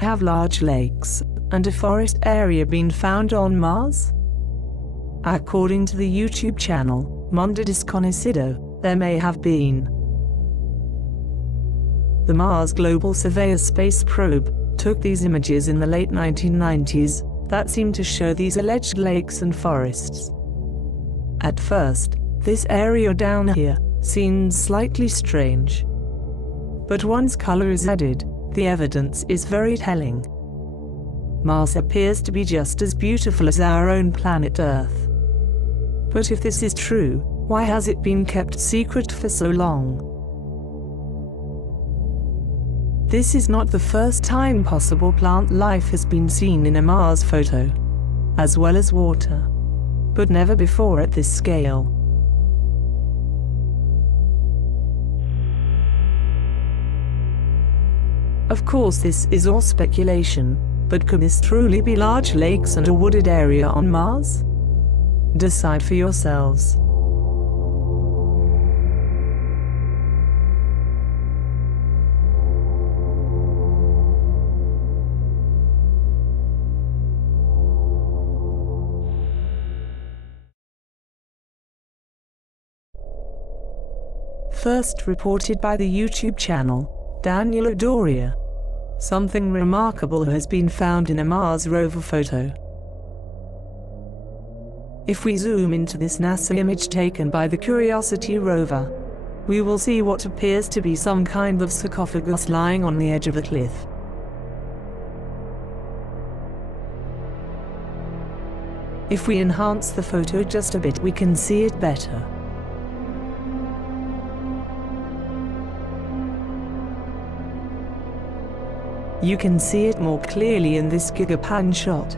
Have large lakes and a forest area been found on Mars? According to the YouTube channel, Mundo Desconocido, there may have been. The Mars Global Surveyor space probe took these images in the late 1990s that seemed to show these alleged lakes and forests. At first, this area down here seemed slightly strange. But once color is added, the evidence is very telling. Mars appears to be just as beautiful as our own planet Earth. But if this is true, why has it been kept secret for so long? This is not the first time possible plant life has been seen in a Mars photo, as well as water, but never before at this scale. Of course, this is all speculation, but could this truly be large lakes and a wooded area on Mars? Decide for yourselves. First reported by the YouTube channel, Daniel Doria. Something remarkable has been found in a Mars rover photo. If we zoom into this NASA image taken by the Curiosity rover, we will see what appears to be some kind of sarcophagus lying on the edge of a cliff. If we enhance the photo just a bit, we can see it better. You can see it more clearly in this gigapan shot.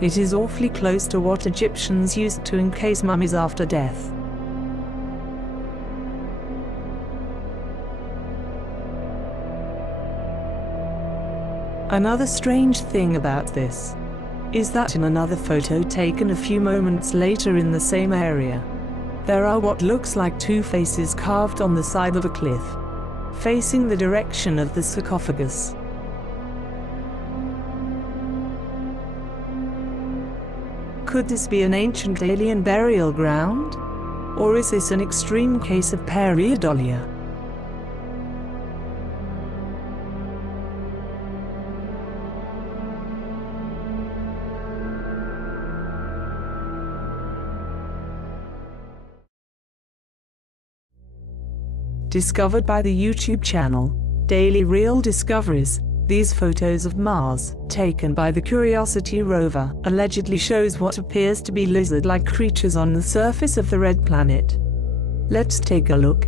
It is awfully close to what Egyptians used to encase mummies after death. Another strange thing about this is that in another photo taken a few moments later in the same area, there are what looks like two faces carved on the side of a cliff, facing the direction of the sarcophagus. Could this be an ancient alien burial ground? Or is this an extreme case of pareidolia? Discovered by the YouTube channel, Daily Real Discoveries, these photos of Mars, taken by the Curiosity rover, allegedly shows what appears to be lizard-like creatures on the surface of the red planet. Let's take a look.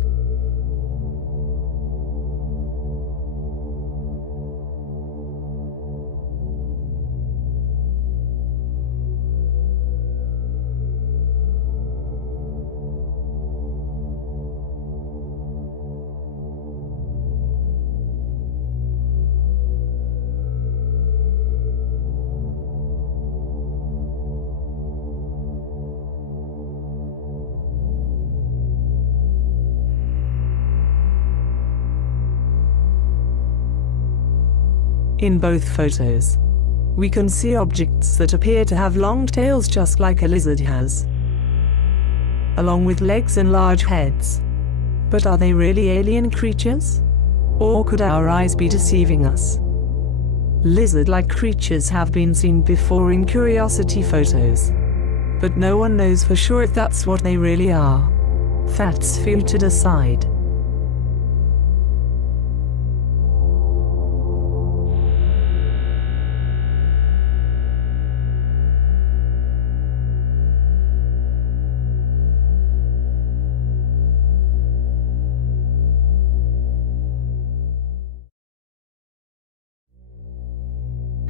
In both photos, we can see objects that appear to have long tails just like a lizard has, along with legs and large heads. But are they really alien creatures? Or could our eyes be deceiving us? Lizard-like creatures have been seen before in Curiosity photos, but no one knows for sure if that's what they really are. That's for you to decide.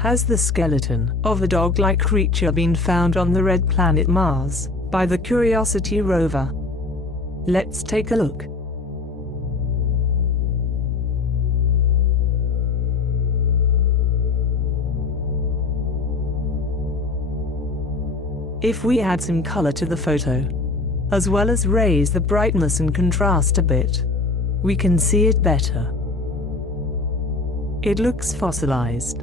Has the skeleton of a dog-like creature been found on the red planet Mars, by the Curiosity rover. Let's take a look. If we add some color to the photo, as well as raise the brightness and contrast a bit, we can see it better. It looks fossilized,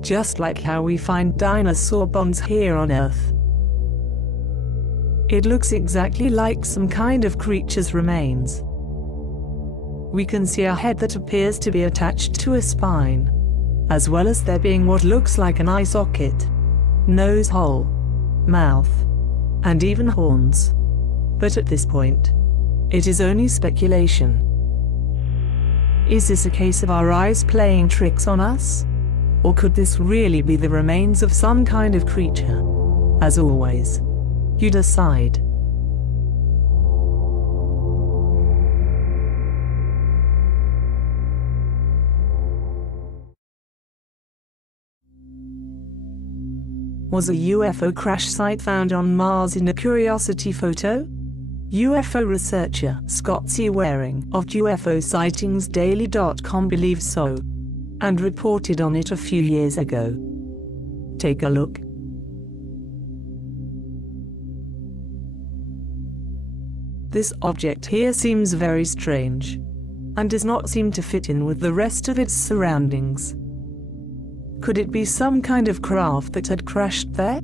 just like how we find dinosaur bones here on Earth. It looks exactly like some kind of creature's remains. We can see a head that appears to be attached to a spine, as well as there being what looks like an eye socket, nose hole, mouth, and even horns. But at this point, it is only speculation. Is this a case of our eyes playing tricks on us? Or could this really be the remains of some kind of creature? As always, you decide. Was a UFO crash site found on Mars in a Curiosity photo? UFO researcher Scott C. Waring of UFOsightings.daily.com believes so, and reported on it a few years ago. Take a look. This object here seems very strange, and does not seem to fit in with the rest of its surroundings. Could it be some kind of craft that had crashed there?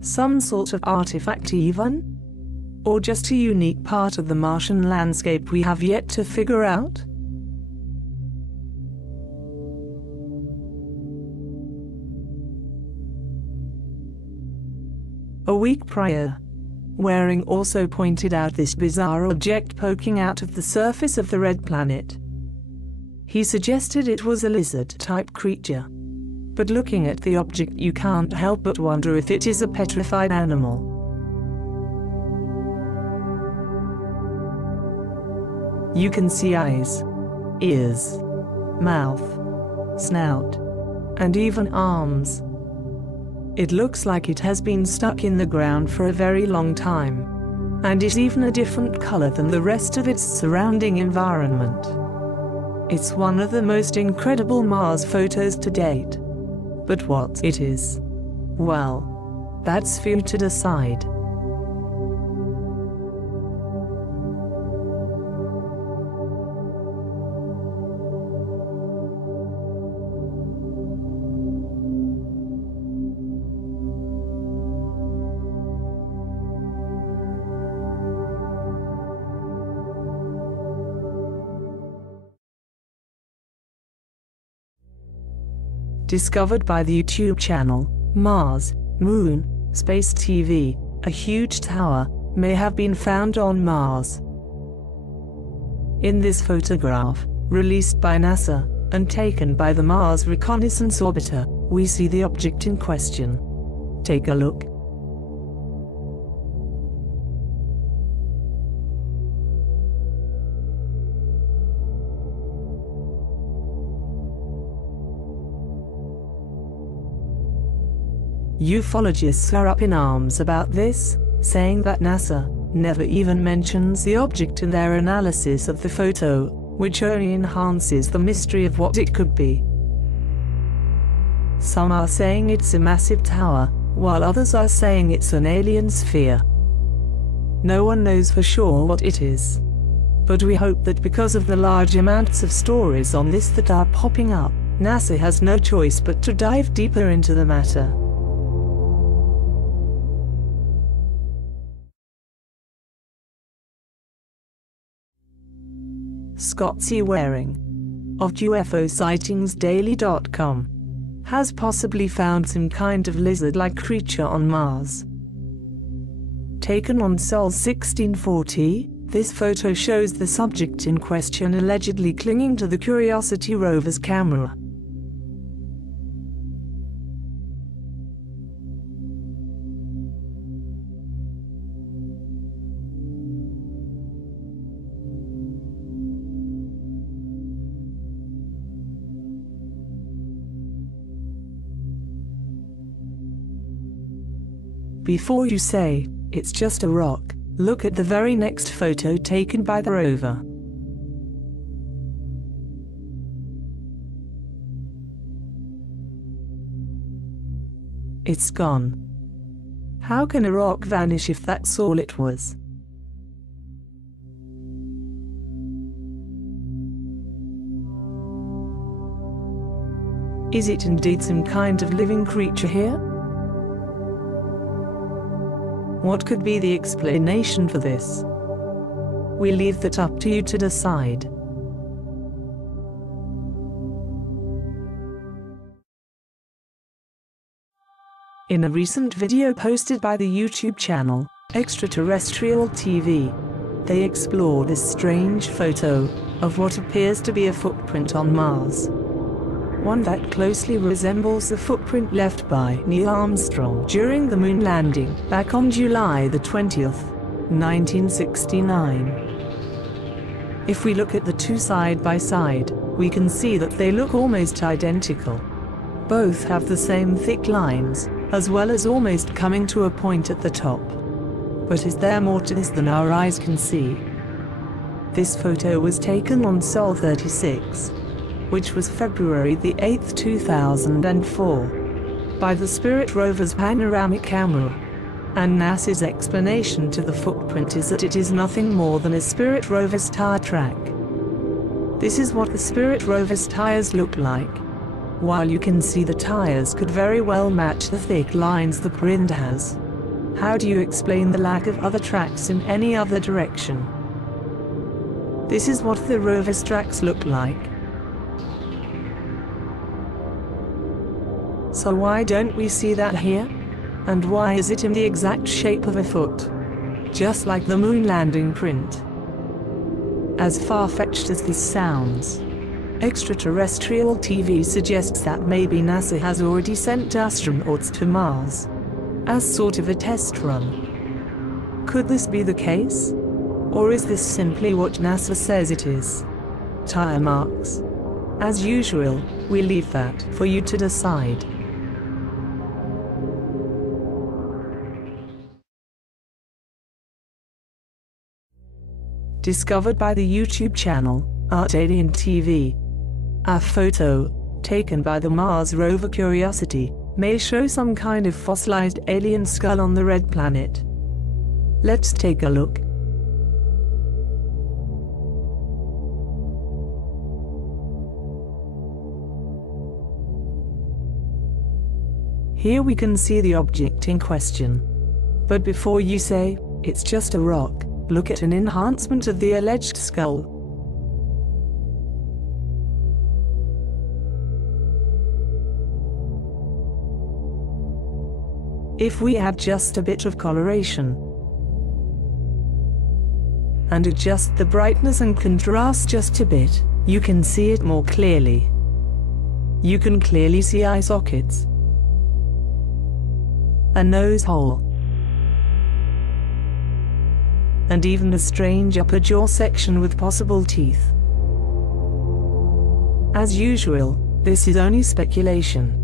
Some sort of artifact even? Or just a unique part of the Martian landscape we have yet to figure out? A week prior, Waring also pointed out this bizarre object poking out of the surface of the red planet. He suggested it was a lizard-type creature. But looking at the object, you can't help but wonder if it is a petrified animal. You can see eyes, ears, mouth, snout, and even arms. It looks like it has been stuck in the ground for a very long time, and is even a different color than the rest of its surrounding environment. It's one of the most incredible Mars photos to date. But what it is, well, that's for you to decide. Discovered by the YouTube channel, Mars, Moon, Space TV, a huge tower may have been found on Mars. In this photograph, released by NASA, and taken by the Mars Reconnaissance Orbiter, we see the object in question. Take a look. Ufologists are up in arms about this, saying that NASA never even mentions the object in their analysis of the photo, which only enhances the mystery of what it could be. Some are saying it's a massive tower, while others are saying it's an alien sphere. No one knows for sure what it is. But we hope that because of the large amounts of stories on this that are popping up, NASA has no choice but to dive deeper into the matter. Scott C. Waring of UFOsightings.daily.com has possibly found some kind of lizard-like creature on Mars. Taken on Sol 1640, this photo shows the subject in question allegedly clinging to the Curiosity rover's camera. Before you say, it's just a rock. Look at the very next photo taken by the rover. It's gone. How can a rock vanish if that's all it was? Is it indeed some kind of living creature here? What could be the explanation for this? We leave that up to you to decide. In a recent video posted by the YouTube channel, Extraterrestrial TV, they explore this strange photo of what appears to be a footprint on Mars. One that closely resembles the footprint left by Neil Armstrong during the moon landing back on July the 20th, 1969. If we look at the two side by side, we can see that they look almost identical. Both have the same thick lines, as well as almost coming to a point at the top. But is there more to this than our eyes can see? This photo was taken on Sol 36, which was February the 8th, 2004, by the Spirit rover's panoramic camera. And NASA's explanation to the footprint is that it is nothing more than a Spirit rover's tire track. This is what the Spirit rover's tires look like. While you can see the tires could very well match the thick lines the print has, how do you explain the lack of other tracks in any other direction? This is what the rover's tracks look like. So why don't we see that here? And why is it in the exact shape of a foot? Just like the moon landing print. As far-fetched as this sounds, Extraterrestrial TV suggests that maybe NASA has already sent astronauts to Mars, as sort of a test run. Could this be the case? Or is this simply what NASA says it is? Tire marks. As usual, we leave that for you to decide. Discovered by the YouTube channel, Art Alien TV. A photo, taken by the Mars rover Curiosity, may show some kind of fossilized alien skull on the red planet. Let's take a look. Here we can see the object in question. But before you say, it's just a rock, look at an enhancement of the alleged skull. If we add just a bit of coloration and adjust the brightness and contrast just a bit, you can see it more clearly. You can clearly see eye sockets, a nose hole, and even a strange upper jaw section with possible teeth. As usual, this is only speculation.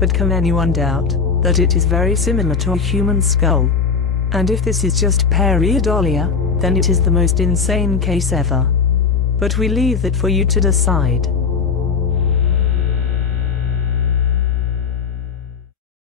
But can anyone doubt that it is very similar to a human skull? And if this is just pareidolia, then it is the most insane case ever. But we leave that for you to decide.